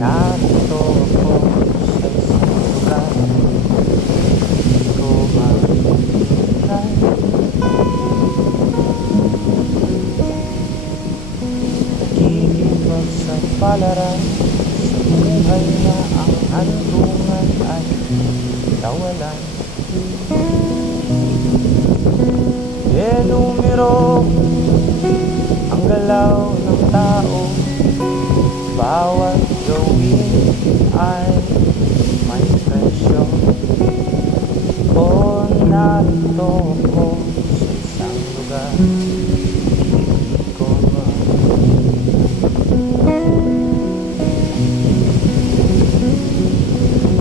Narito ako sa isang lugar, di ko mahinay. Nagkikibag sa palaran, sa buhay na ang handungan ay kawalan. Numero ang galaw ng tao, bawat gawin ay may presyo. O narito ako sa isang lugar, hindi ko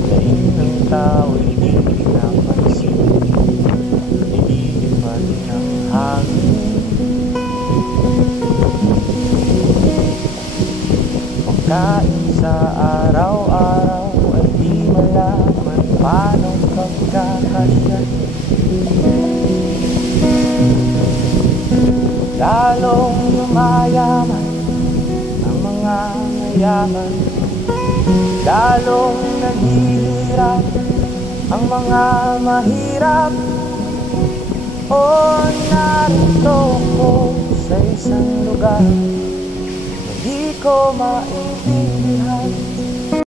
daing ng tao'y di pinapansin, nililipan ng hangin. Pagkain sa araw-araw ay di malaman paano pagkakasya. Lalong yumayaman ang mga mayaman, lalong naghihirap ang mga mahirap. O narito ko sa isang lugar, di ko maintindihan.